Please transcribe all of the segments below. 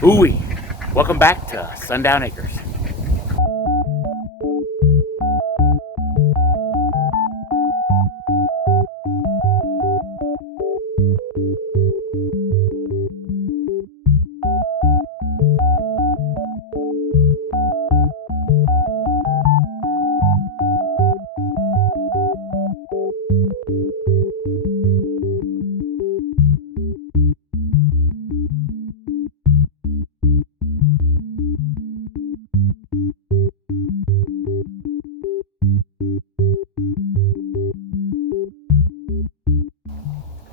Ooey, welcome back to Sundown Acres.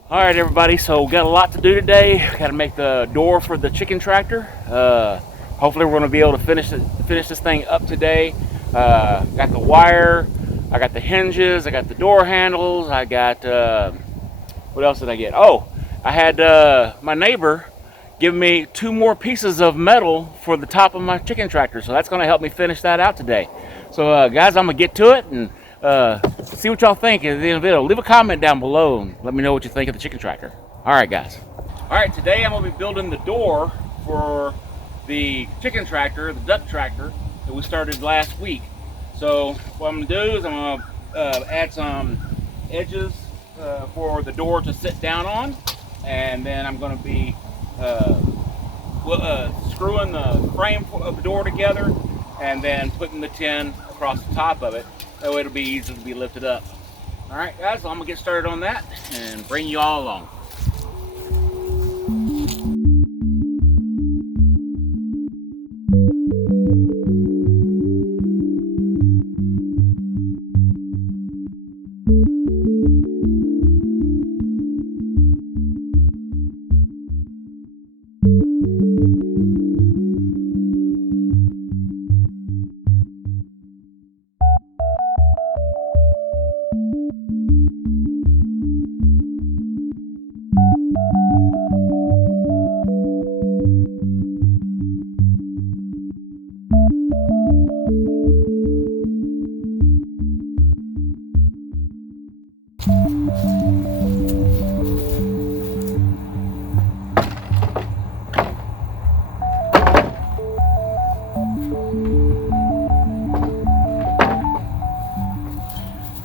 All right, everybody, so we got a lot to do today. Got to make the door for the chicken tractor. Hopefully we're going to be able to finish this thing up today. Got the wire, I got the hinges, I got the door handles, I got, what else did I get? Oh, I had my neighbor give me 2 more pieces of metal for the top of my chicken tractor, so that's going to help me finish that out today. So guys, I'm going to get to it and see what y'all think in the video. Leave a comment down below and let me know what you think of the chicken tractor. All right, guys. All right, today I'm going to be building the door for the chicken tractor, the duck tractor that we started last week. So what I'm going to do is I'm going to add some edges for the door to sit down on, and then I'm going to be screwing the frame of the door together and then putting the tin across the top of it. That way it'll be easy to be lifted up. All right, guys, so I'm gonna get started on that and bring you all along.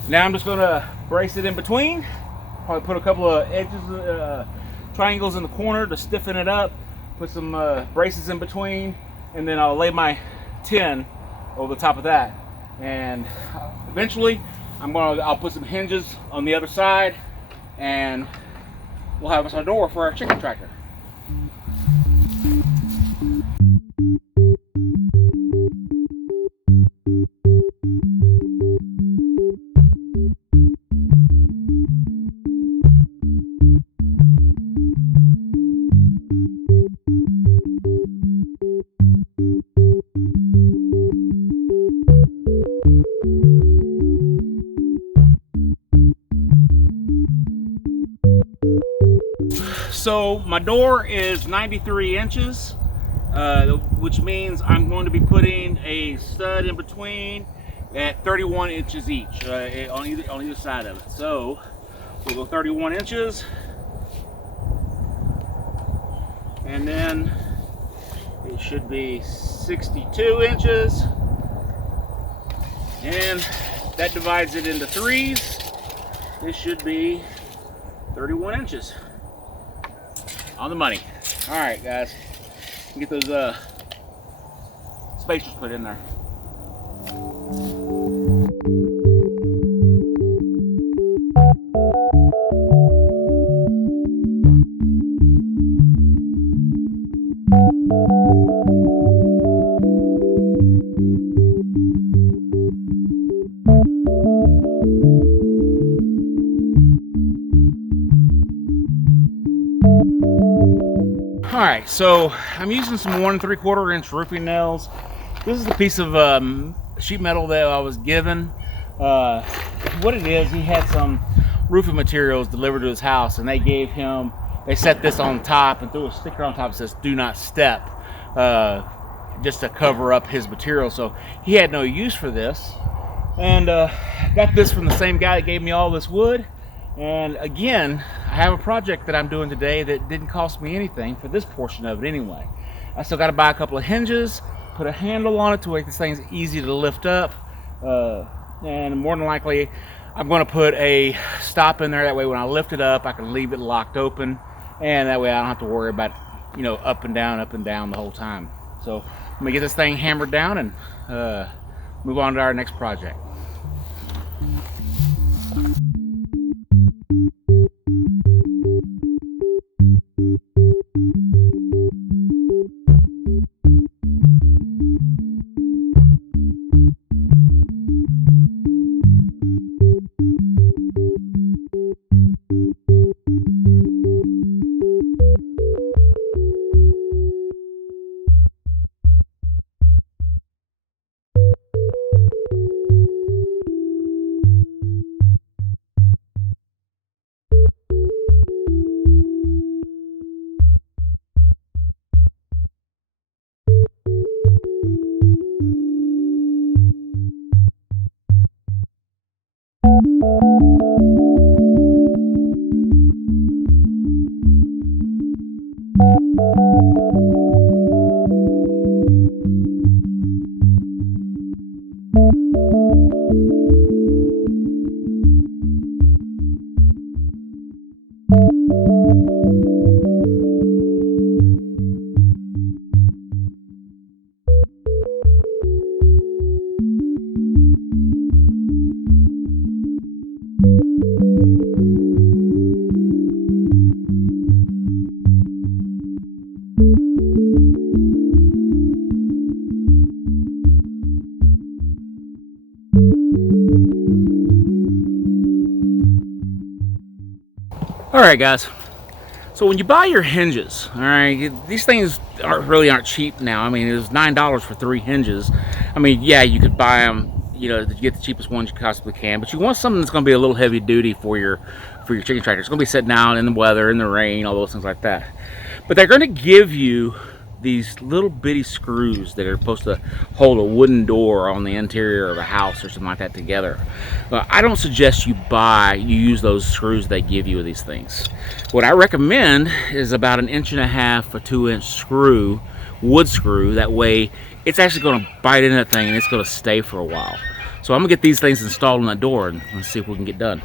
Now I'm just going to brace it in between. Probably put a couple of edges, triangles in the corner to stiffen it up. Put some braces in between, and then I'll lay my tin over the top of that. And eventually, I'll put some hinges on the other side, and we'll have our door for our chicken tractor. So my door is 93 inches, which means I'm going to be putting a stud in between at 31 inches each on either side of it. So we'll go 31 inches, and then it should be 62 inches, and that divides it into 3s. This should be 31 inches. On the money. All right, guys, get those spacers put in there. Alright, so I'm using some 1 3/4 inch roofing nails. This is a piece of sheet metal that I was given. What it is, he had some roofing materials delivered to his house, and they set this on top and threw a sticker on top that says "Do not step," just to cover up his material. So he had no use for this, and got this from the same guy that gave me all this wood. And again, I have a project that I'm doing today that didn't cost me anything for this portion of it anyway. I still got to buy a couple of hinges, put a handle on it to make this thing's easy to lift up, and more than likely I'm going to put a stop in there. That way when I lift it up I can leave it locked open, and that way I don't have to worry about, you know, up and down the whole time. So I'm gonna get this thing hammered down and move on to our next project. Alright guys, so when you buy your hinges, alright, these things aren't cheap now. I mean, it was $9 for 3 hinges. I mean, yeah, you could buy them, you know, to get the cheapest ones you possibly can, but you want something that's going to be a little heavy duty for your chicken tractor. It's going to be sitting out in the weather, in the rain, all those things like that. But they're going to give you these little bitty screws that are supposed to hold a wooden door on the interior of a house or something like that together. I don't suggest you use those screws they give you with these things. What I recommend is about 1.5 inch, a 2-inch screw, wood screw. That way it's actually going to bite in that thing and it's going to stay for a while. So I'm going to get these things installed on the door and let's see if we can get done.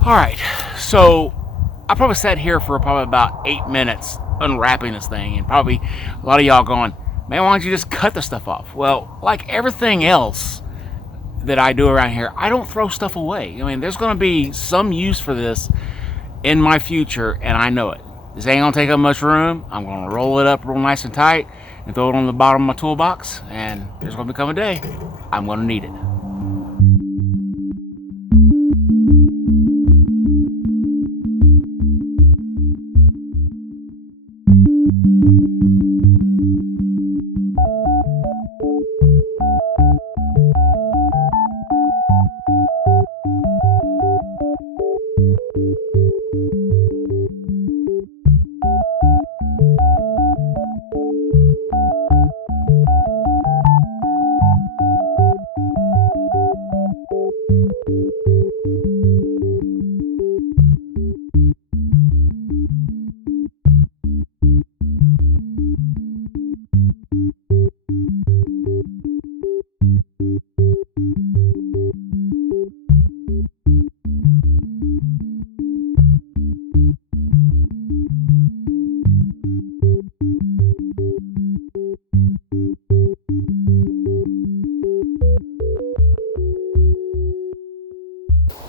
Alright, so I probably sat here for probably about 8 minutes unwrapping this thing, and probably a lot of y'all going, man, why don't you just cut the stuff off? Well, like everything else that I do around here, I don't throw stuff away. I mean, there's going to be some use for this in my future, and I know it. This ain't going to take up much room. I'm going to roll it up real nice and tight and throw it on the bottom of my toolbox, and there's going to become a day I'm going to need it.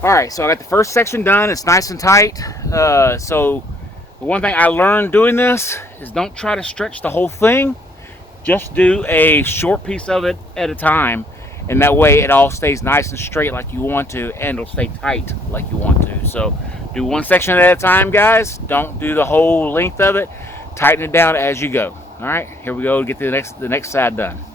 All right, so I got the first section done. It's nice and tight. So the one thing I learned doing this is don't try to stretch the whole thing. Just do a short piece of it at a time, and that way it all stays nice and straight like you want to, and it'll stay tight like you want to. So do one section at a time, guys. Don't do the whole length of it. Tighten it down as you go. All right, here we go to get the next side done.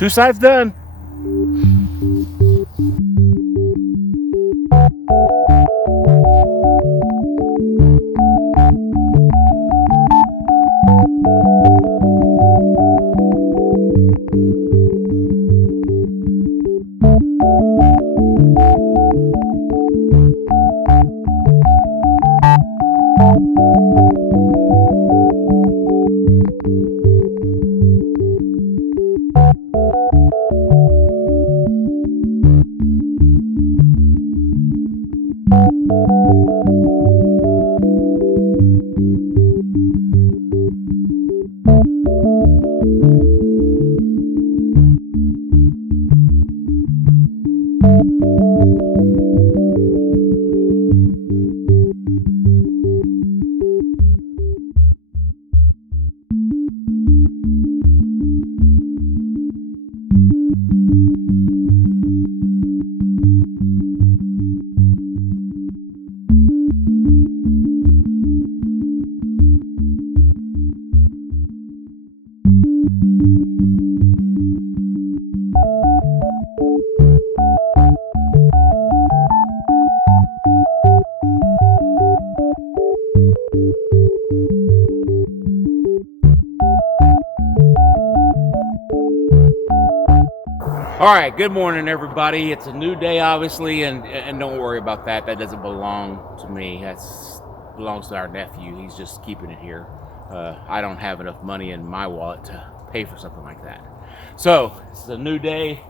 Two sides done. All right, good morning, everybody. It's a new day, obviously, and don't worry about that. That doesn't belong to me. That belongs to our nephew. He's just keeping it here. I don't have enough money in my wallet to pay for something like that. So, it's a new day,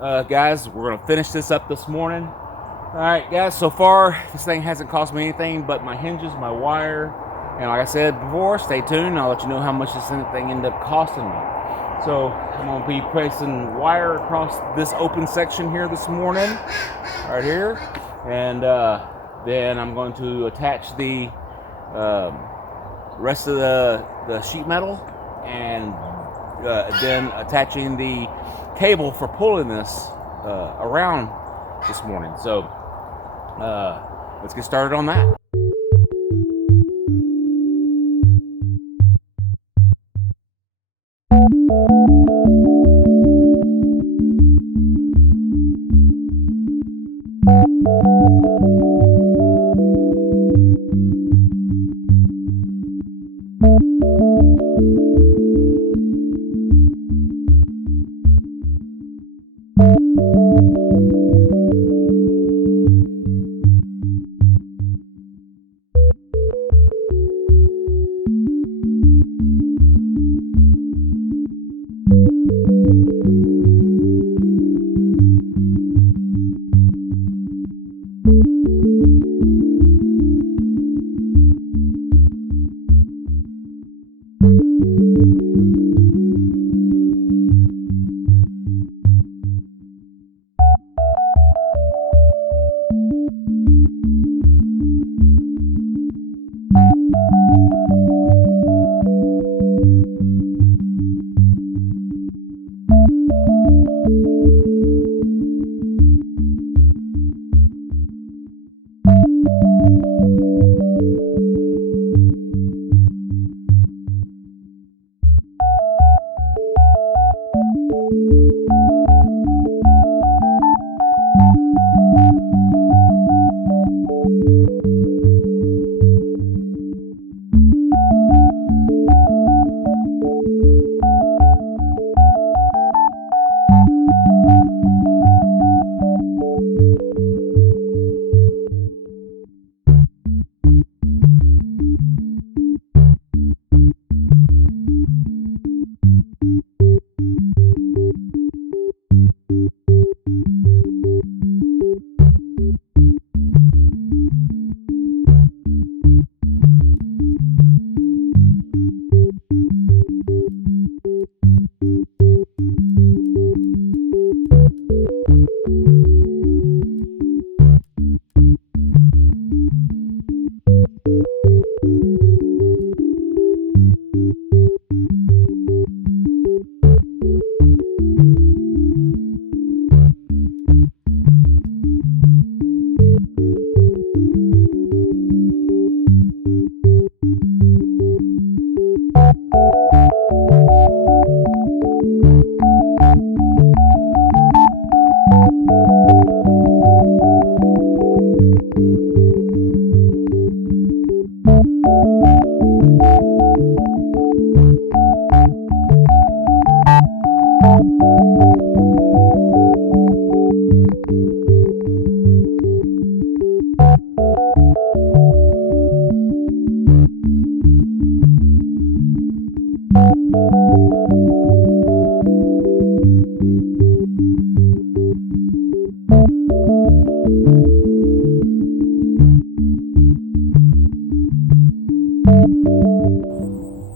guys. We're going to finish this up this morning. All right, guys, so far, this thing hasn't cost me anything but my hinges, my wire, and like I said before, stay tuned. I'll let you know how much this thing ended up costing me. So I'm going to be placing wire across this open section here this morning, right here, and then I'm going to attach the rest of the sheet metal and then attaching the cable for pulling this around this morning. So let's get started on that.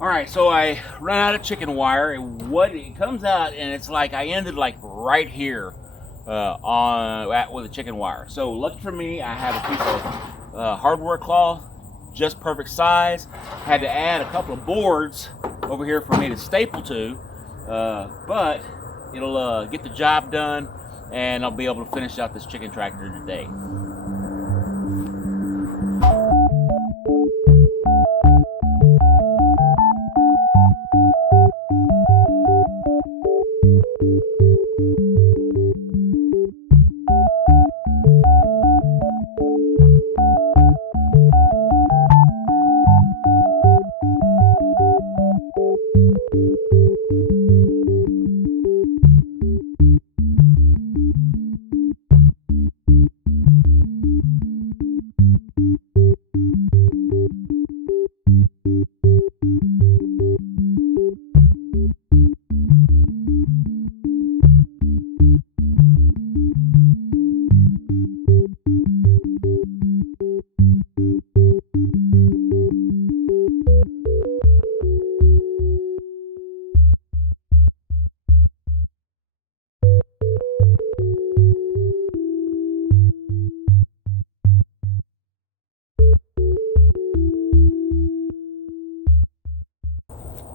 Alright, so I run out of chicken wire, and what it comes out, and it's like I ended like right here with the chicken wire. So lucky for me, I have a piece of hardware cloth, just perfect size. Had to add a couple of boards over here for me to staple to, but it'll get the job done, and I'll be able to finish out this chicken tractor today.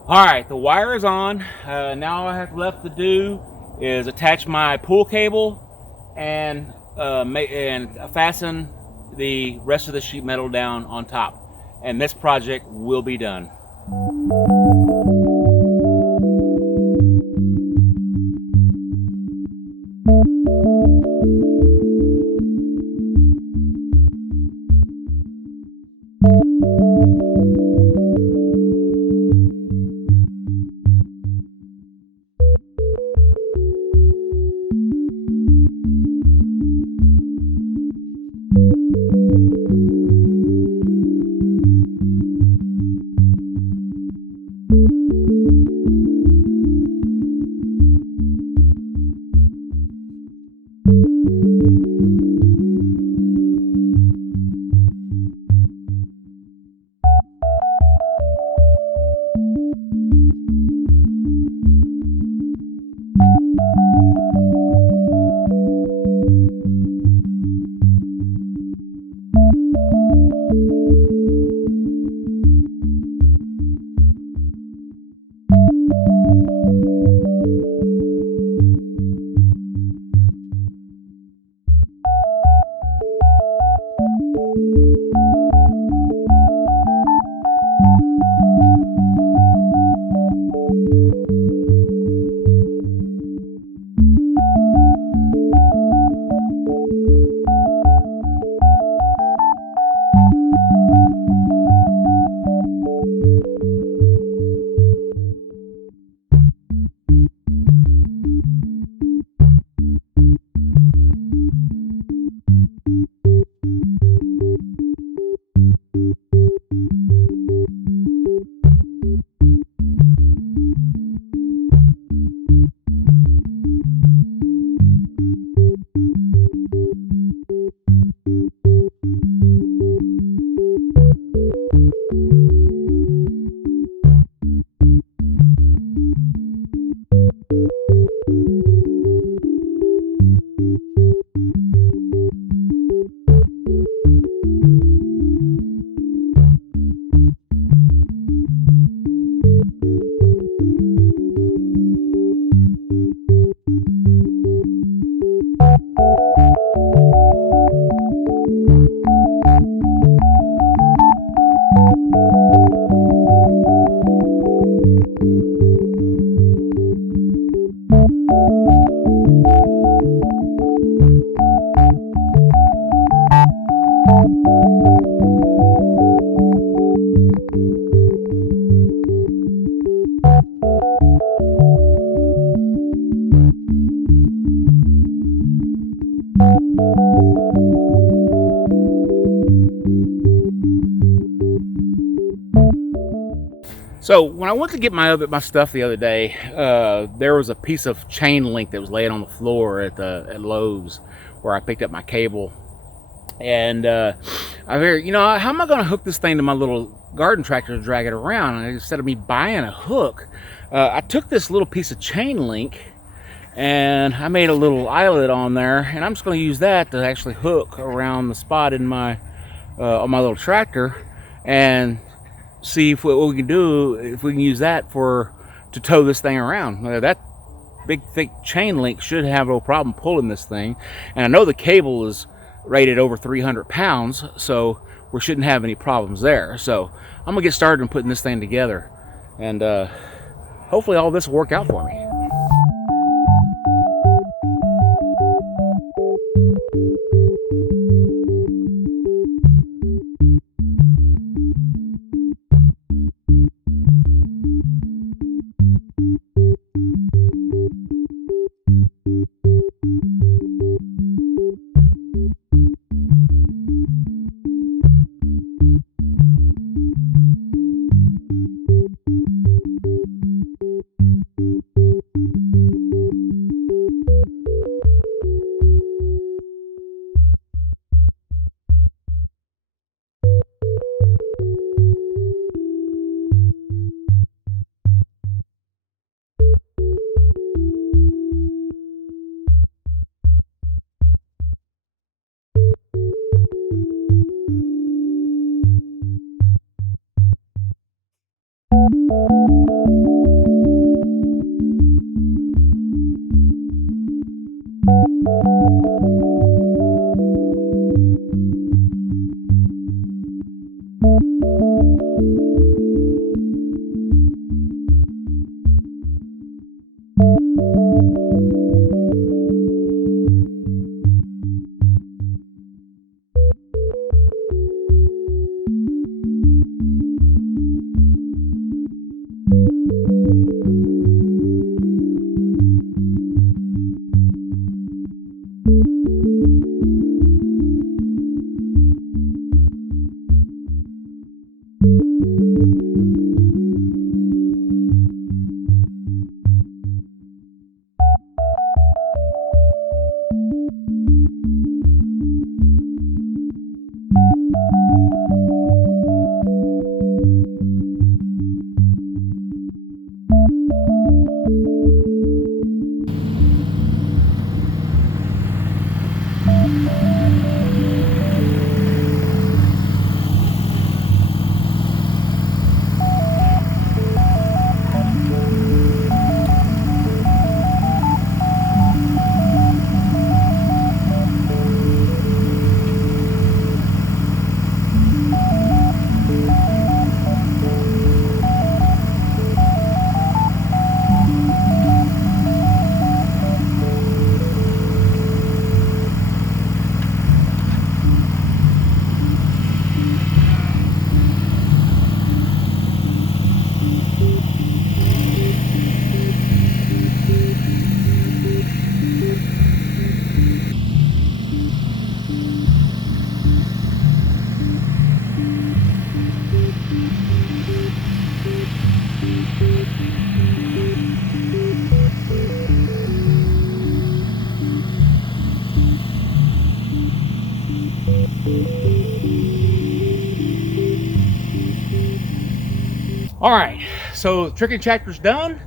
All right, the wire is on. Now all I have left to do is attach my pull cable and fasten the rest of the sheet metal down on top, and this project will be done. So when I went to get my stuff the other day, there was a piece of chain link that was laying on the floor at Lowe's where I picked up my cable, and I figured, how am I going to hook this thing to my little garden tractor to drag it around? And instead of me buying a hook, I took this little piece of chain link and I made a little eyelet on there, and I'm just going to use that to actually hook around the spot in my on my little tractor, and see if what we can do, if we can use that to tow this thing around. That big thick chain link should have no problem pulling this thing, and I know the cable is rated over 300 pounds, so we shouldn't have any problems there. So I'm gonna get started on putting this thing together, and hopefully all this will work out for me. All right, so chicken tractor's done.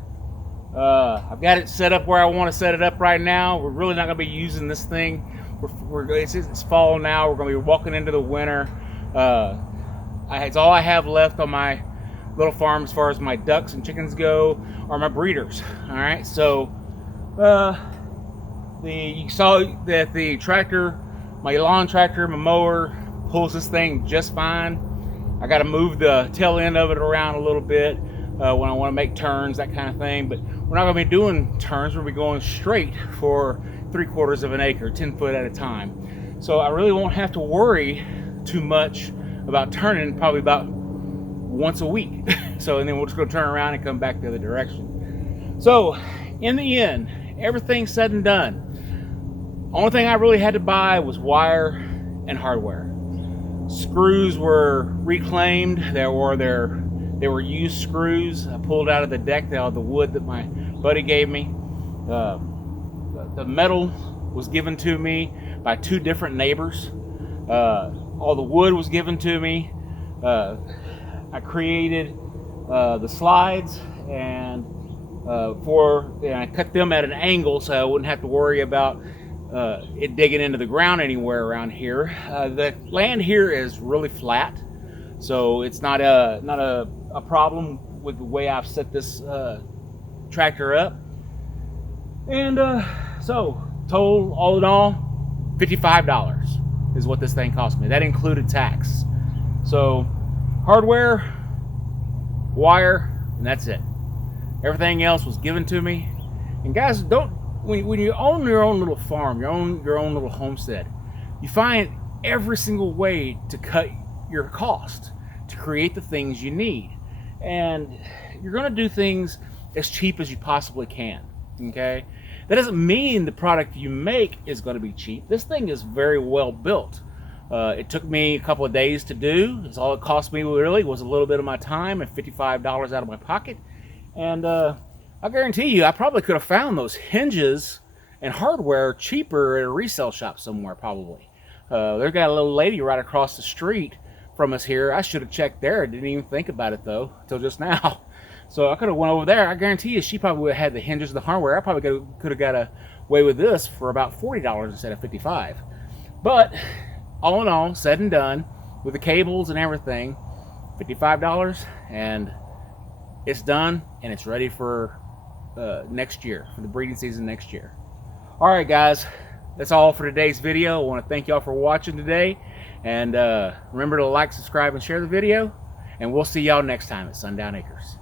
I've got it set up where I want to set it up right now. We're really not going to be using this thing. It's fall now. We're going to be walking into the winter. It's all I have left on my little farm as far as my ducks and chickens go, are my breeders. All right, so you saw that the tractor, my lawn tractor, my mower, pulls this thing just fine. I got to move the tail end of it around a little bit when I want to make turns, that kind of thing. But we're not going to be doing turns. We'll be going straight for 3/4 of an acre, 10 foot at a time. So I really won't have to worry too much about turning, probably about once a week. So, and then we're just going to turn around and come back the other direction. So in the end, everything said and done, only thing I really had to buy was wire and hardware. Screws were reclaimed. They were used screws. I pulled out of the deck the wood that my buddy gave me. The metal was given to me by 2 different neighbors. All the wood was given to me. I created the slides and I cut them at an angle so I wouldn't have to worry about it digging into the ground anywhere around here. The land here is really flat, so it's not a problem with the way I've set this tractor up. And so total, all in all, $55 is what this thing cost me. That included tax. So hardware, wire, and that's it. Everything else was given to me. And guys, when you own your own little farm, your own little homestead, you find every single way to cut your cost to create the things you need. And you're going to do things as cheap as you possibly can. Okay? That doesn't mean the product you make is going to be cheap. This thing is very well built. It took me a couple of days to do. It's all it cost me really was a little bit of my time and $55 out of my pocket. And I guarantee you, I probably could have found those hinges and hardware cheaper at a resale shop somewhere, probably. They've got a little lady right across the street from us here. I should have checked there. Didn't even think about it, though, until just now. So I could have went over there. I guarantee you, she probably would have had the hinges and the hardware. I probably could have got away with this for about $40 instead of $55. But all in all, said and done, with the cables and everything, $55, and it's done, and it's ready for next year, for the breeding season next year. All right, guys, that's all for today's video. I want to thank y'all for watching today, and remember to like, subscribe, and share the video, and we'll see y'all next time at Sundown Acres.